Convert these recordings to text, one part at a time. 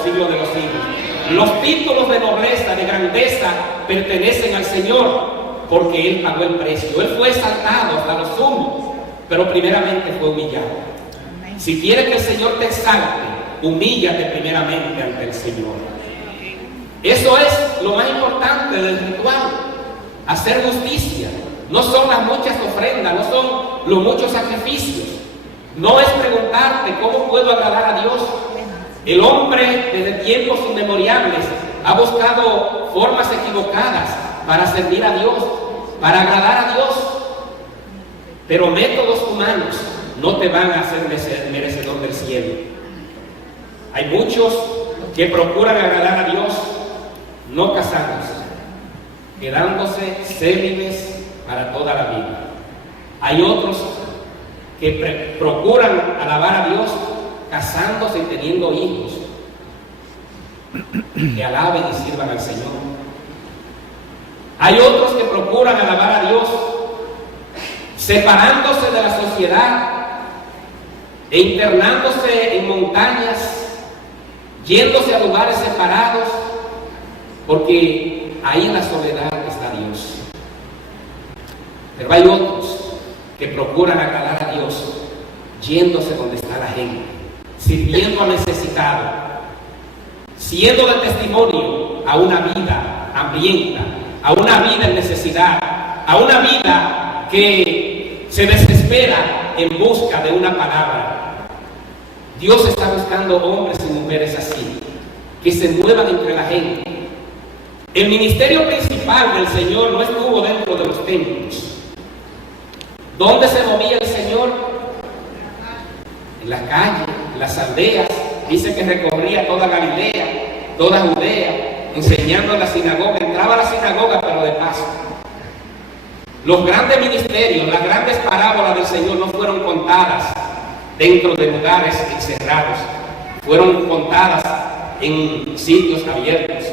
los siglos de los siglos. Los títulos de nobleza, de grandeza, pertenecen al Señor, porque Él pagó el precio. Él fue exaltado hasta lo sumo, pero primeramente fue humillado. Si quieres que el Señor te exalte, humíllate primeramente ante el Señor. Eso es lo más importante del ritual, hacer justicia. No son las muchas ofrendas, no son los muchos sacrificios. No es preguntarte cómo puedo agradar a Dios. El hombre desde tiempos inmemoriales ha buscado formas equivocadas para servir a Dios, para agradar a Dios. Pero métodos humanos no te van a hacer merecedor del cielo. Hay muchos que procuran agradar a Dios no casándose, quedándose célibes para toda la vida. Hay otros que procuran alabar a Dios casándose y teniendo hijos que alaben y sirvan al Señor. Hay otros que procuran alabar a Dios separándose de la sociedad e internándose en montañas, yéndose a lugares separados, porque ahí en la soledad está Dios. Pero hay otros que procuran agradar a Dios yéndose donde está la gente, sirviendo al necesitado, siendo de testimonio a una vida hambrienta, a una vida en necesidad, a una vida que se desespera en busca de una palabra. Dios está buscando hombres y mujeres así, que se muevan entre la gente. El ministerio principal del Señor no estuvo dentro de los templos. ¿Dónde se movía el Señor? En las calles, en las aldeas. Dice que recorría toda Galilea, toda Judea, enseñando en la sinagoga. Entraba a la sinagoga, pero de paso. Los grandes ministerios, las grandes parábolas del Señor no fueron contadas dentro de lugares encerrados, fueron contadas en sitios abiertos.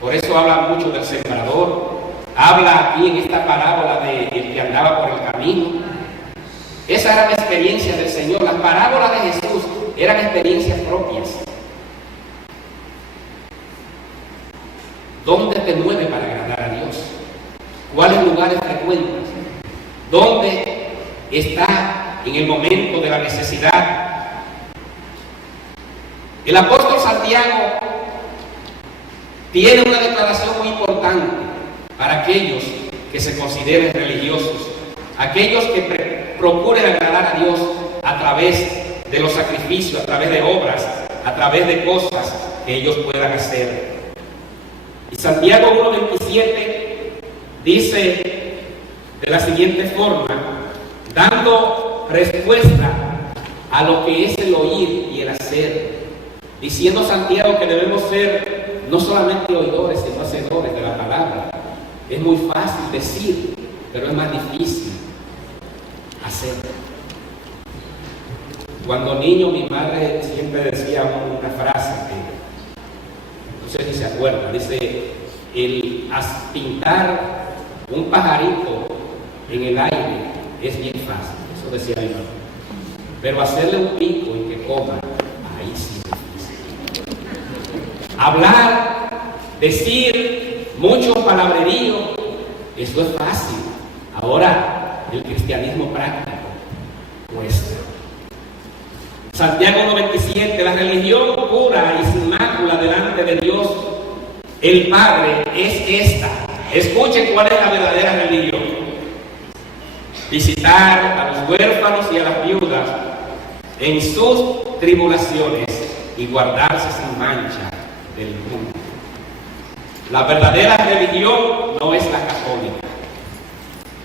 Por eso habla mucho del sembrador. Habla aquí en esta parábola de el que andaba por el camino. Esa era la experiencia del Señor. Las parábolas de Jesús eran experiencias propias. ¿Dónde te mueve para agradar a Dios? ¿Cuáles lugares frecuentas? ¿Dónde está en el momento de la necesidad? El apóstol Santiago tiene una declaración muy importante para aquellos que se consideren religiosos, aquellos que procuren agradar a Dios a través de los sacrificios, a través de obras, a través de cosas que ellos puedan hacer. Y Santiago 1:27 dice de la siguiente forma, dando respuesta a lo que es el oír y el hacer, diciendo Santiago que debemos ser no solamente oidores, sino hacedores de la palabra. Es muy fácil decir, pero es más difícil hacer. Cuando niño, mi madre siempre decía una frase que no sé si se acuerda, dice, el pintar un pajarito en el aire es bien fácil, eso decía mi mamá, pero hacerle un pico y que coma, ahí sí es difícil. Hablar, decir mucho palabrerío, eso es fácil. Ahora el cristianismo práctico cuesta. Santiago 1:27, la religión pura y sin mácula delante de Dios el Padre es esta. Escuchen cuál es la verdadera religión: visitar a los huérfanos y a las viudas en sus tribulaciones y guardarse sin mancha del mundo. La verdadera religión no es la católica.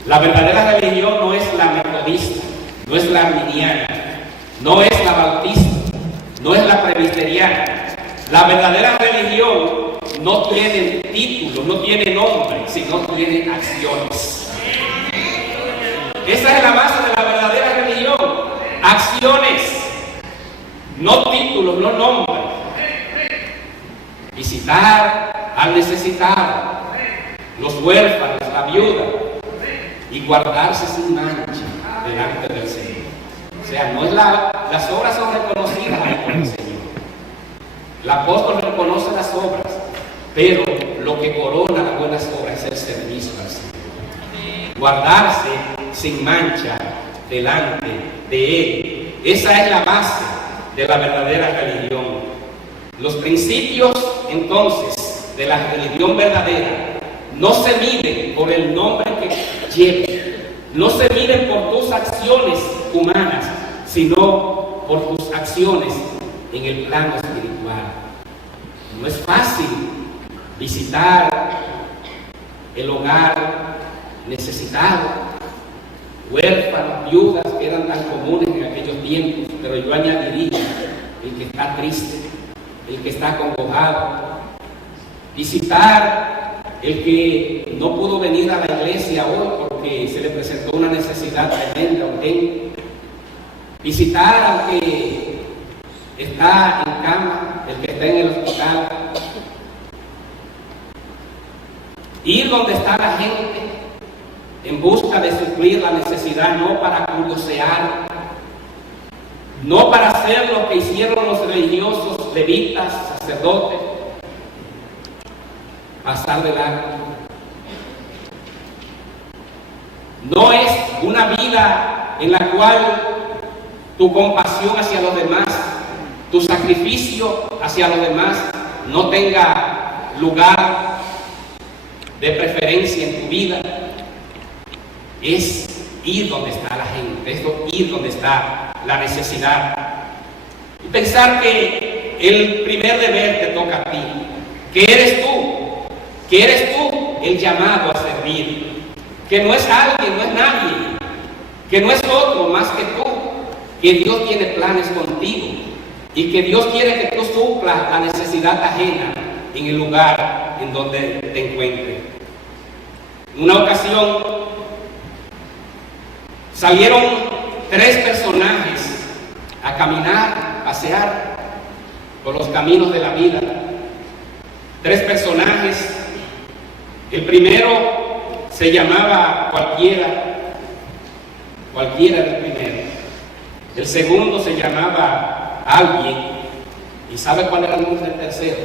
La verdadera religión no es la metodista, no es la arminiana, no es la bautista, no es la presbiteriana. La verdadera religión no tiene título, no tiene nombre, sino tiene acciones. Esa es la base de la verdadera religión. Acciones, no títulos, no nombres. Visitar al necesitado, los huérfanos, la viuda, y guardarse sin mancha delante del Señor. O sea, no es las obras son reconocidas por el Señor. El apóstol reconoce las obras, pero lo que corona las buenas obras es el servicio al Señor. Guardarse sin mancha delante de Él. Esa es la base de la verdadera religión. Los principios, entonces, de la religión verdadera no se miden por el nombre que lleves, no se miden por tus acciones humanas, sino por tus acciones en el plano espiritual. No es fácil visitar el hogar necesitado, huérfanos, viudas, que eran tan comunes en aquellos tiempos, pero yo añadiría el que está triste, el que está acongojado, visitar el que no pudo venir a la iglesia hoy porque se le presentó una necesidad tremenda, urgente, visitar al que está en cama, el que está en el hospital, ir donde está la gente en busca de suplir la necesidad, no para curiosear, no para hacer lo que hicieron los religiosos, levitas, sacerdotes, pasar de largo. No es una vida en la cual tu compasión hacia los demás, tu sacrificio hacia los demás no tenga lugar de preferencia en tu vida. Es ir donde está la gente, es ir donde está la necesidad. Y pensar que el primer deber te toca a ti, que eres tú el llamado a servir, que no es alguien, no es nadie, que no es otro más que tú, que Dios tiene planes contigo y que Dios quiere que tú suplas la necesidad ajena en el lugar en donde te encuentres. En una ocasión salieron 3 personajes a caminar, pasear por los caminos de la vida. 3 personajes. El primero se llamaba cualquiera del primero. El segundo se llamaba alguien. ¿Y sabe cuál era el nombre del tercero?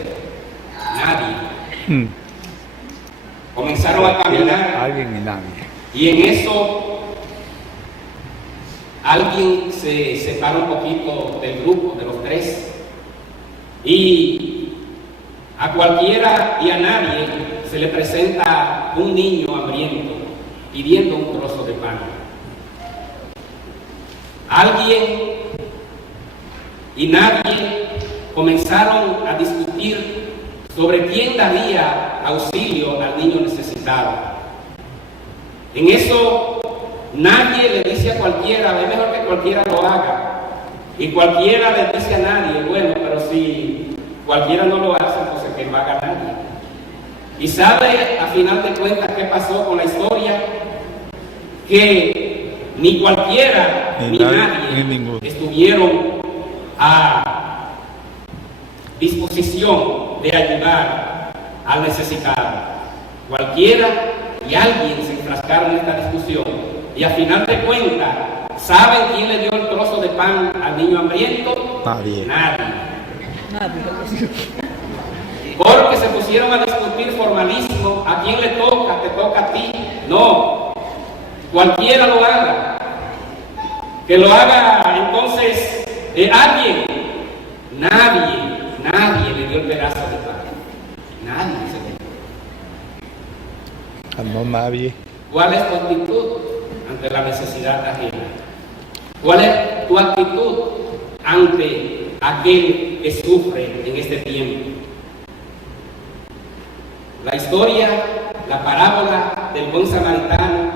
Nadie. Comenzaron a caminar. Alguien y nadie. Y en eso alguien se separa un poquito del grupo, de los 3. Y a cualquiera y a nadie se le presenta un niño hambriento pidiendo un trozo de pan. Alguien y nadie comenzaron a discutir sobre quién daría auxilio al niño necesitado. En eso nadie le dice a cualquiera, es mejor que cualquiera lo haga. Y cualquiera le dice a nadie, bueno, pero si cualquiera no lo hace, entonces que lo haga nadie. Y sabe, a final de cuentas, qué pasó con la historia, que ni cualquiera ni nadie estuvieron a disposición de ayudar al necesitado. Cualquiera y alguien se enfrascaron en esta discusión y a final de cuentas, ¿saben quién le dio el trozo de pan al niño hambriento? Nadie. Porque se pusieron a discutir formalísimo, ¿a quién le toca? ¿Te toca a ti? No, cualquiera lo haga. Que lo haga entonces alguien. Nadie le dio el pedazo de pan. Nadie se le dio. No, nadie. ¿Cuál es tu actitud ante la necesidad ajena? ¿Cuál es tu actitud ante aquel que sufre en este tiempo? La historia, la parábola del buen samaritano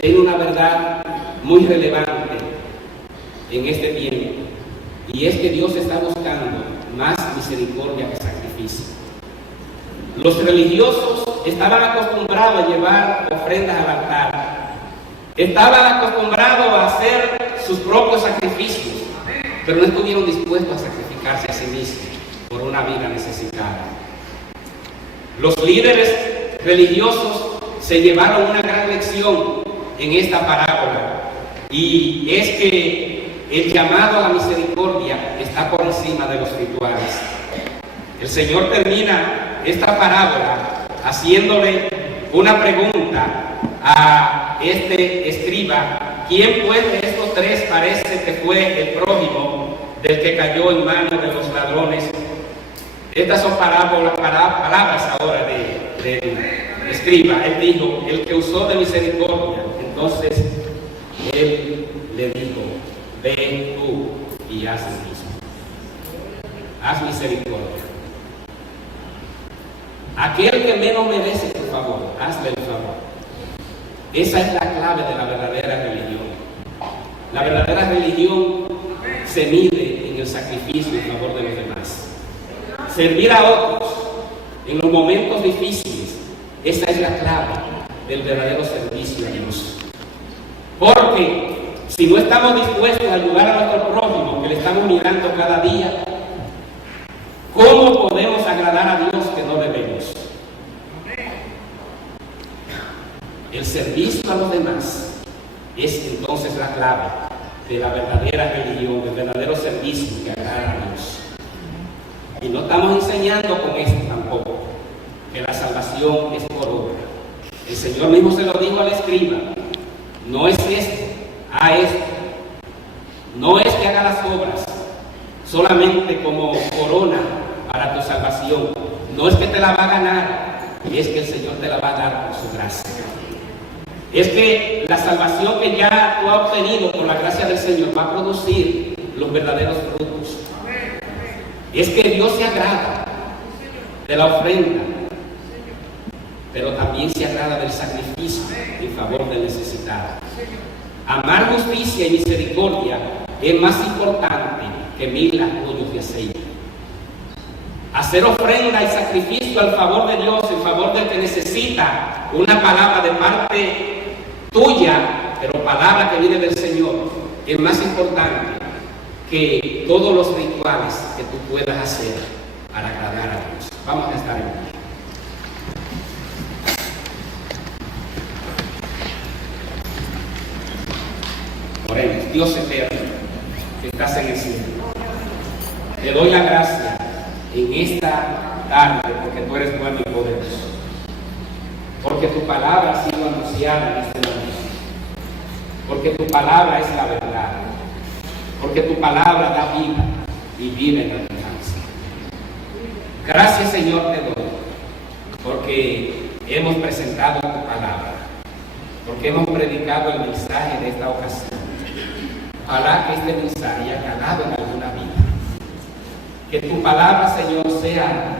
tiene una verdad muy relevante en este tiempo, y es que Dios está buscando más misericordia que sacrificio. Los religiosos estaban acostumbrados a llevar ofrendas al altar, estaban acostumbrados a hacer sus propios sacrificios, pero no estuvieron dispuestos a sacrificarse a sí mismos por una vida necesitada. Los líderes religiosos se llevaron una gran lección en esta parábola, y es que el llamado a la misericordia está por encima de los rituales. El Señor termina esta parábola haciéndole una pregunta a este escriba: ¿quién pues de estos tres parece que fue el prójimo del que cayó en manos de los ladrones? Estas son palabras ahora del escriba. Él dijo: el que usó de misericordia. Entonces él le dijo: ve tú y haz lo mismo. Haz misericordia. Aquel que menos merece tu favor, hazle el favor. Esa es la clave de la verdadera religión. La verdadera religión se mide en el sacrificio en favor de los demás. Servir a otros en los momentos difíciles, esa es la clave del verdadero servicio a Dios. Porque si no estamos dispuestos a ayudar a nuestro prójimo, que le estamos mirando cada día, ¿cómo podemos agradar a Dios que no debemos? El servicio a los demás es entonces la clave de la verdadera religión, del verdadero servicio que agrada a Dios. Y no estamos enseñando con esto tampoco que la salvación es por obra. El Señor mismo se lo dijo al escriba: no es esto, a esto. No es que haga las obras solamente como corona para tu salvación. No es que te la va a ganar, es que el Señor te la va a dar por su gracia. Es que la salvación que ya tú has obtenido por la gracia del Señor va a producir los verdaderos frutos. Es que Dios se agrada de la ofrenda, pero también se agrada del sacrificio en favor del necesitado. Amar justicia y misericordia es más importante que 1000 arroyos de aceite. Hacer ofrenda y sacrificio al favor de Dios, en favor del que necesita una palabra de parte tuya, pero palabra que viene del Señor, es más importante que todos los rituales que tú puedas hacer para agradar a Dios. Vamos a estar en pie. Oremos. Dios eterno, que estás en el cielo, te doy la gracia en esta tarde porque tú eres bueno y poderoso, porque tu palabra ha sido anunciada en este momento, porque tu palabra es la verdad, porque tu palabra da vida y vida en abundancia. Gracias, Señor, te doy porque hemos presentado tu palabra, porque hemos predicado el mensaje de esta ocasión. Ojalá que este mensaje haya calado en alguna vida. Que tu palabra, Señor, sea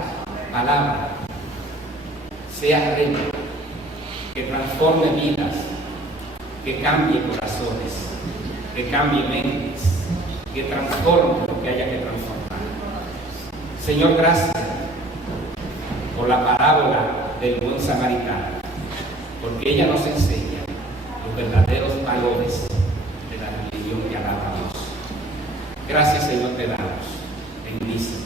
palabra, sea reino, que transforme vidas, que cambie corazones, que cambie mentes, que transforme lo que haya que transformar. Señor, gracias por la parábola del buen samaritano, porque ella nos enseña los verdaderos valores de la religión que alaba a Dios. Gracias, Señor, te damos. Bendice.